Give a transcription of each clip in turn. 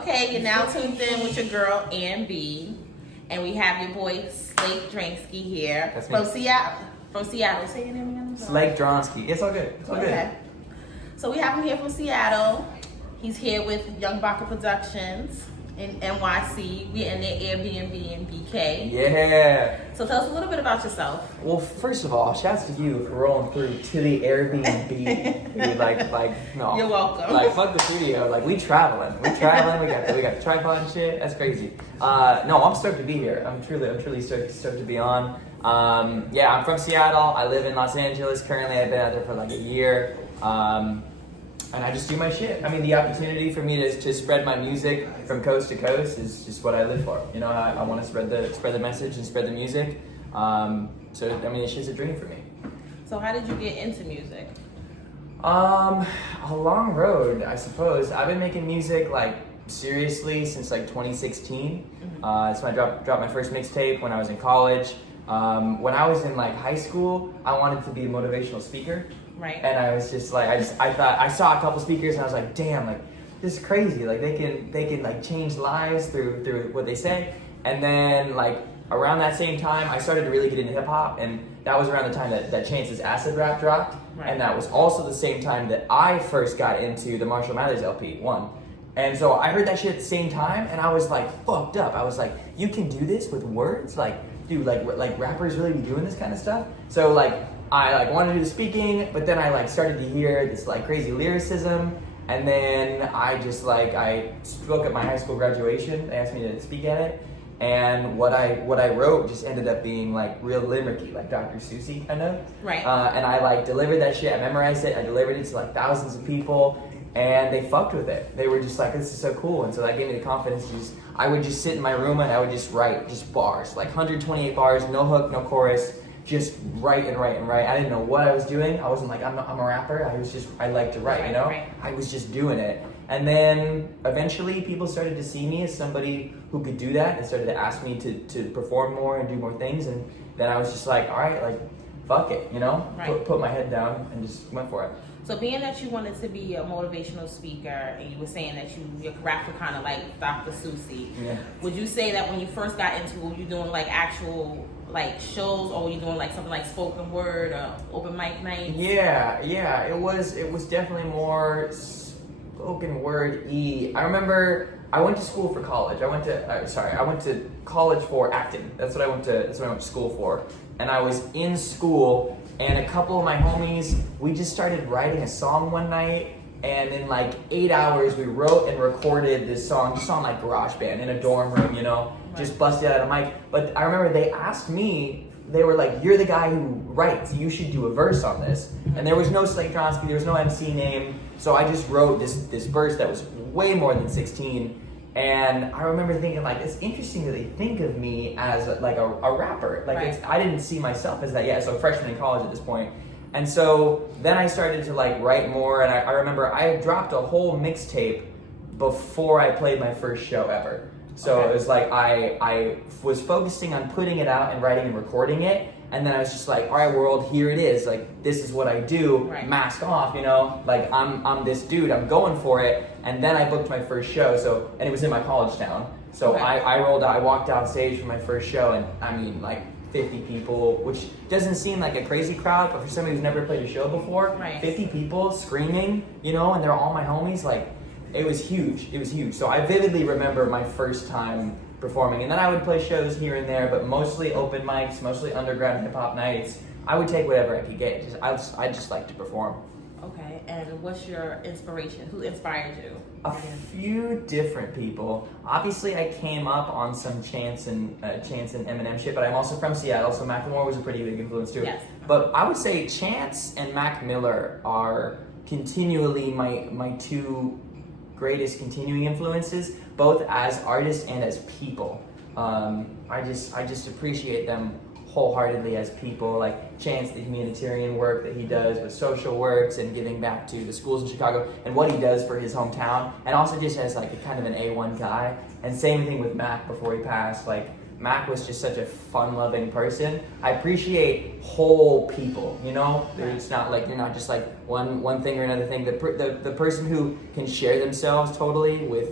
Okay, you're now tuned in with your girl Ann B, and we have your boy Slake Dransky here from Seattle. From Seattle, say your name again. Slake Dransky. It's all good. It's all good. So we have him here from Seattle. He's here with Young Vodka Productions in NYC. We're in their Airbnb in BK. Yeah. So tell us a little bit about yourself. Well, first of all, shouts to you for rolling through to the Airbnb. Dude, no. You're welcome. Like, fuck the studio. Like, we traveling. We got the tripod and shit. That's crazy. No, I'm stoked to be here. I'm truly stoked to be on. Yeah, I'm from Seattle. I live in Los Angeles. Currently, I've been out there for like a year. And I just do my shit. I mean, the opportunity for me to spread my music from coast to coast is just what I live for. You know, I want to spread the message and spread the music. So, I mean, it's just a dream for me. So how did you get into music? A long road, I suppose. I've been making music, like, seriously since, like, 2016. So I dropped my first mixtape when I was in college. When I was in, like, high school, I wanted to be a motivational speaker. Right. And I was just like, I thought, I saw a couple speakers and I was like, damn, like, this is crazy. Like, they can like change lives through what they say. And then, like, around that same time, I started to really get into hip hop, and that was around the time that Chance's Acid Rap dropped. Right. And that was also the same time that I first got into the Marshall Mathers LP, One. And so I heard that shit at the same time, and I was like fucked up. I was like, you can do this with words? Like, dude, like rappers really be doing this kind of stuff? So, like, I like wanted to do the speaking, but then I like started to hear this like crazy lyricism, and then I just like I spoke at my high school graduation. They asked me to speak at it, and what I wrote just ended up being like real limericky, like Dr. Seussy kind of. Right. And I like delivered that shit. I memorized it. I delivered it to like thousands of people, and they fucked with it. They were just like, this is so cool, and so that gave me the confidence to just. I would just sit in my room and I would just write just bars, like 128 bars, no hook, no chorus. Just write and write and write. I didn't know what I was doing. I wasn't like, I'm a rapper. I like to write, you know? Right. I was just doing it. And then eventually people started to see me as somebody who could do that and started to ask me to perform more and do more things. And then I was just like, all right, like, fuck it, you know? Right. Put my head down and just went for it. So being that you wanted to be a motivational speaker, and you were saying that your rap were kind of like Dr. Seussy, Yeah. would you say that when you first got into it, were you doing like actual like shows, or were you doing like something like spoken word or open mic nights? Yeah, it was definitely more spoken word-y. I remember I went to school for college. I went to college for acting. That's what I went to school for. And I was in school, and a couple of my homies, we just started writing a song one night, and in like 8 hours we wrote and recorded this song just on like GarageBand in a dorm room, you know, just busted out a mic. But I remember they asked me, they were like, you're the guy who writes, you should do a verse on this. And there was no Slake Dransky, there was no MC name, so I just wrote this verse that was way more than 16. And I remember thinking, like, it's interesting that they think of me as like a rapper. Like, I didn't see myself as that yet. So freshman in college at this point. And so then I started to like write more, and I remember I dropped a whole mixtape before I played my first show ever. So it was like I was focusing on putting it out and writing and recording it, and then I was just like, all right, world, here it is. Like, this is what I do. Mask off, you know. Like, I'm this dude. I'm going for it. And then I booked my first show. So, and it was in my college town. So I rolled out. I walked on stage for my first show, and I mean, like 50 people, which doesn't seem like a crazy crowd, but for somebody who's never played a show before, 50 people screaming, you know, and they're all my homies. Like, it was huge. It was huge. So I vividly remember my first time performing, and then I would play shows here and there, but mostly open mics, mostly underground hip hop nights. I would take whatever I could get. I just like to perform. Okay, and what's your inspiration? Who inspired you? A few different people. Obviously, I came up on some Chance and Eminem shit, but I'm also from Seattle, so Macklemore was a pretty big influence too. Yes. But I would say Chance and Mac Miller are continually my two greatest continuing influences, both as artists and as people. I just appreciate them wholeheartedly as people. Like Chance, the humanitarian work that he does with social works and giving back to the schools in Chicago, and what he does for his hometown, and also just as like a kind of an A1 guy. And same thing with Mac before he passed. Like, Mac was just such a fun-loving person. I appreciate whole people, you know? It's not like, you're not just like one thing or another thing. The person who can share themselves totally with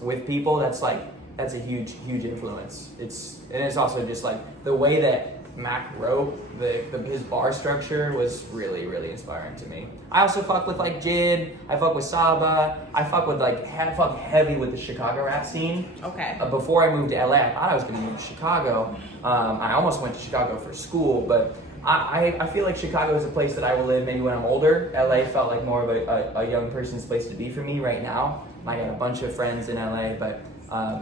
with people, that's a huge influence. It's also just like the way that Mac wrote his bar structure was really inspiring to me. I also fuck with like Jid. I fuck with Saba. I fuck with fuck heavy with the Chicago rap scene. Okay. Before I moved to LA, I thought I was gonna move to Chicago. I almost went to Chicago for school, but I feel like Chicago is a place that I will live maybe when I'm older. LA felt like more of a young person's place to be for me right now. I got a bunch of friends in LA, but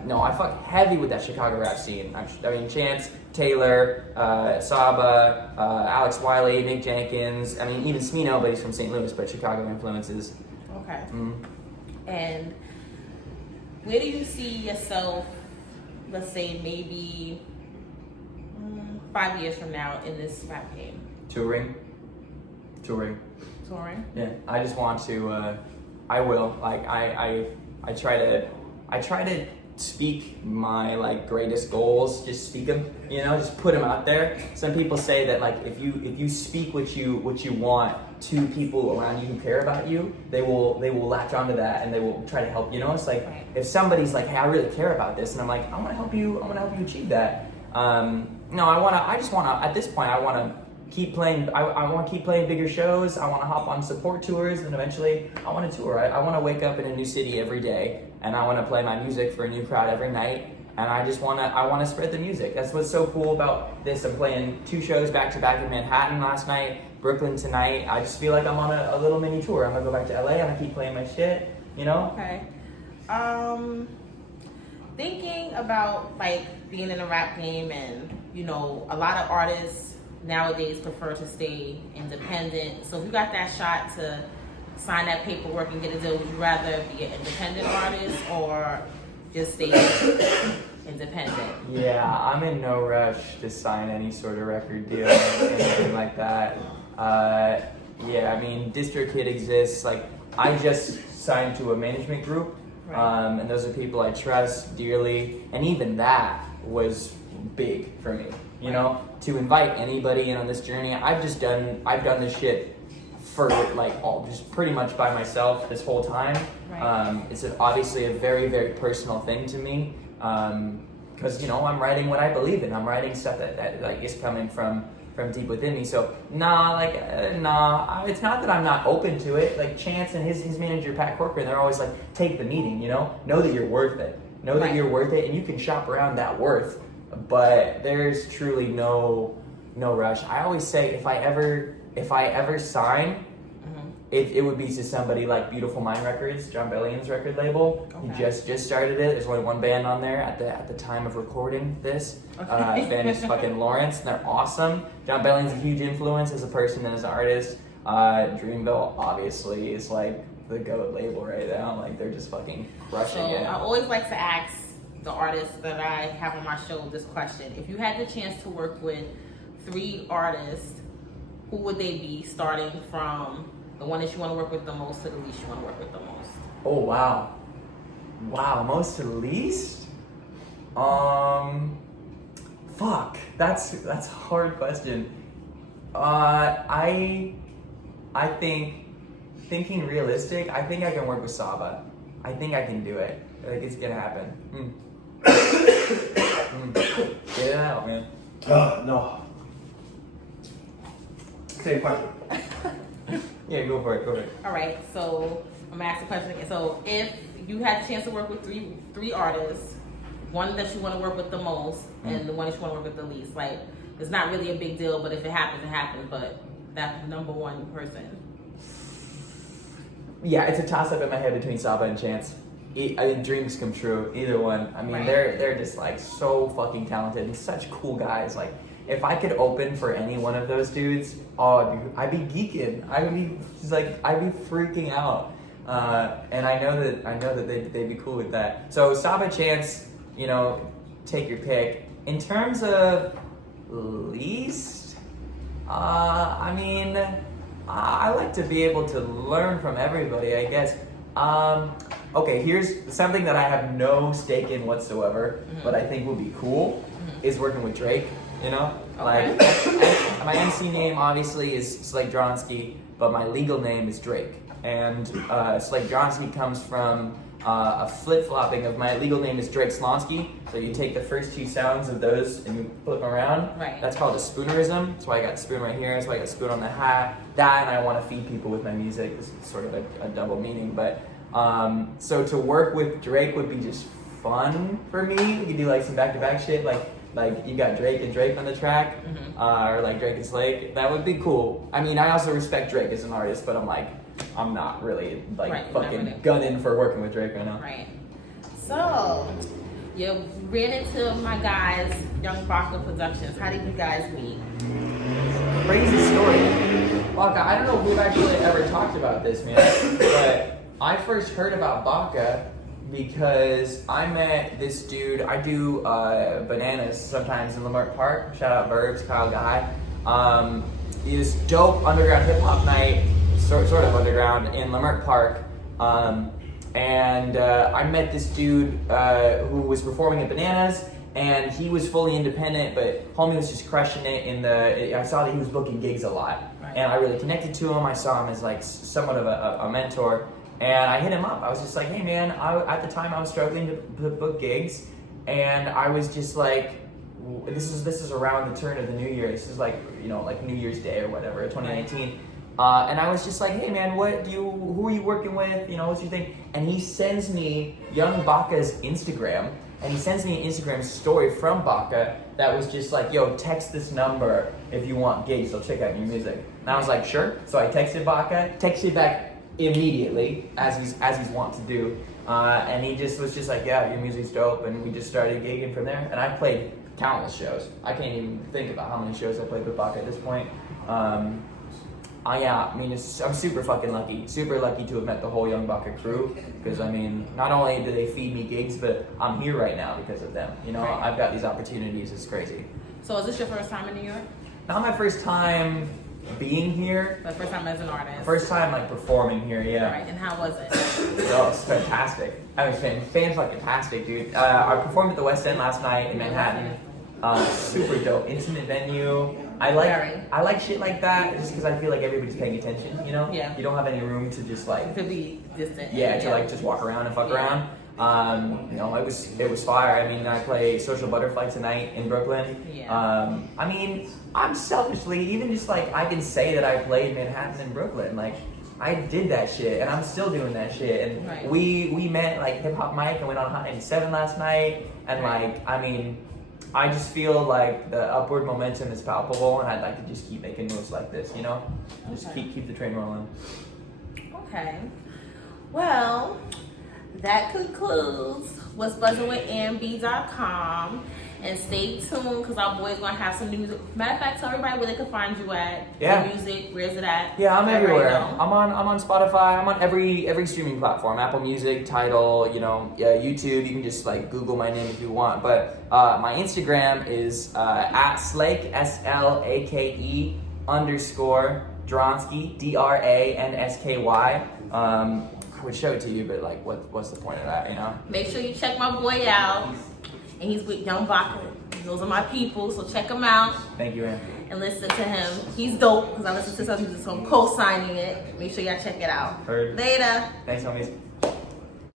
no, I fuck heavy with that Chicago rap scene. I mean, Chance, Taylor, Saba, Alex Wiley, Nick Jenkins. I mean, even Smino, but he's from St. Louis, but Chicago influences. Okay. Mm. And where do you see yourself, let's say maybe 5 years from now in this rap game? Touring. Yeah, I just want to. I will. Like I try to speak my like greatest goals. Just speak them. You know, just put them out there. Some people say that like if you speak what you want to people around you who care about you, they will latch onto that and they will try to help. You know, it's like if somebody's like, hey, I really care about this, and I'm like, I want to help you achieve that. No, I just want to, at this point, I want to keep playing, I want to keep playing bigger shows. I want to hop on support tours, and eventually I want to tour. I want to wake up in a new city every day, and I want to play my music for a new crowd every night, and I want to spread the music. That's what's so cool about this. I'm playing 2 shows back to back in Manhattan last night, Brooklyn tonight. I just feel like I'm on a little mini tour. I'm going to go back to LA, I'm going to keep playing my shit, you know? Okay. Thinking about like being in a rap game, and you know, a lot of artists nowadays prefer to stay independent. So if you got that shot to sign that paperwork and get a deal, would you rather be an independent artist or just stay independent? Yeah, I'm in no rush to sign any sort of record deal or anything like that. Yeah, I mean, DistroKid exists. Like, I just signed to a management group. Right. And those are people I trust dearly, and even that was big for me. You know, to invite anybody in on this journey, I've done this shit for like just pretty much by myself this whole time. Right. It's obviously a very personal thing to me, because you know I'm writing what I believe in. I'm writing stuff that like is coming from deep within me. So it's not that I'm not open to it. Like Chance and his manager Pat Corcoran, they're always like, take the meeting, you know that you're worth it. Know that you're worth it, and you can shop around that worth. But there's truly no rush. I always say if I ever sign, it would be to somebody like Beautiful Mind Records, John Bellion's record label. Okay. He just started it. There's only one band on there at the time of recording this. Okay. His band is fucking Lawrence, and they're awesome. John Bellion's a huge influence as a person and as an artist. Dreamville obviously is like the GOAT label right now. Like they're just fucking crushing it. I always like to ask the artists that I have on my show this question. If you had the chance to work with 3 artists, who would they be, starting from the one that you want to work with the most to the least you want to work with the most? Oh wow, most to the least. Fuck, that's a hard question. I think thinking realistic. I think I can work with Saba. I think I can do it. Like it's gonna happen. Get it out, man. No. Same question. Yeah, go for it. All right, so I'm gonna ask the question again. So if you had the chance to work with three artists, one that you want to work with the most, and the one that you want to work with the least, like it's not really a big deal, but if it happens, it happens. But that number one person. Yeah, it's a toss up in my head between Saba and Chance. I mean, dreams come true. Either one. I mean, Right. they're just like so fucking talented and such cool guys. Like, if I could open for any one of those dudes, I'd be geeking. I'd be freaking out. And I know that they'd be cool with that. So Saba, Chance, you know, take your pick. In terms of least, I mean, I like to be able to learn from everybody, I guess. Okay, here's something that I have no stake in whatsoever, but I think would be cool, is working with Drake, you know? Okay. Like, my MC name obviously is Slake Dransky, but my legal name is Drake. And Slake Dransky comes from a flip-flopping of my legal name is Drake Slonsky. So you take the first two sounds of those and you flip them around. Right. That's called a spoonerism. That's why I got the spoon right here. That's why I got a spoon on the hat. That and I want to feed people with my music. This is sort of a double meaning. But so to work with Drake would be just fun for me. We could do like some back-to-back shit, like you got Drake and Drake on the track, or like Drake and Slake. That would be cool. I mean, I also respect Drake as an artist, but I'm not really fucking gunning for working with Drake right now. Right. So, you ran into my guys, Young Vodka Productions. How did you guys meet? Crazy story. Vodka, I don't know if we've actually ever talked about this, man, but I first heard about Vodka because I met this dude. I do bananas sometimes in Leimert Park. Shout out Verbs, Kyle Guy. This dope underground hip hop night, sort of underground in Leimert Park. And I met this dude who was performing at Bananas, and he was fully independent, but homie was just crushing it. I saw that he was booking gigs a lot, and I really connected to him. I saw him as like somewhat of a mentor. And I hit him up. I was just like, hey man, at the time I was struggling to book gigs, and I was just like, this is around the turn of the new year. This is like, like New Year's Day or whatever, 2019. And I was just like, hey man, who are you working with? What's your thing? And he sends me Young Vodka's Instagram, and he sends me an Instagram story from Vodka that was just like, yo, text this number if you want gigs, so check out your music. And I was like, sure. So I texted Vodka, texted back immediately, as he's wont to do, and he just was just like, yeah, your music's dope, and we just started gigging from there. And I played countless shows. I can't even think about how many shows I played with Vodka at this point. I'm super fucking lucky, super lucky to have met the whole Young Vodka crew, because I mean, not only do they feed me gigs, but I'm here right now because of them. I've got these opportunities. It's crazy. So is this your first time in New York? Not my first time being here. But first time as an artist. First time performing here, yeah. Right, and how was it? Oh, it's fantastic. I mean, fan-fucking-tastic, dude. I performed at the West End last night in Manhattan. Super dope, intimate venue. I like shit like that just because I feel like everybody's paying attention, Yeah. You don't have any room to just like... To be distant. Yeah, to like just walk around and fuck around. It was fire. I mean, I play Social Butterfly tonight in Brooklyn. Yeah. I mean, I'm selfishly, even just like, I can say that I played Manhattan and Brooklyn. Like, I did that shit, and I'm still doing that shit. And we met like Hip Hop Mike and went on Hot 97 last night. And I just feel like the upward momentum is palpable, and I'd like to just keep making moves like this, Just keep the train rolling. Okay. Well, that concludes what's buzzing with AnnB.com. And stay tuned, because our boy's going to have some new music. Matter of fact, tell everybody where they can find you at. Yeah. Your music, where's it at? Yeah, I'm everywhere. I'm on Spotify. I'm on every streaming platform. Apple Music, Tidal, YouTube. You can just like Google my name if you want. But my Instagram is at Slake, SLAKE _Dransky, DRANSKY. I would show it to you, but like, what's the point of that, Make sure you check my boy out. And he's with Young Vodka. Those are my people, so check him out. Thank you, Ann. And listen to him. He's dope, because I listen to some music, so I'm co-signing it. Make sure y'all check it out. Heard. Later. Thanks, homies.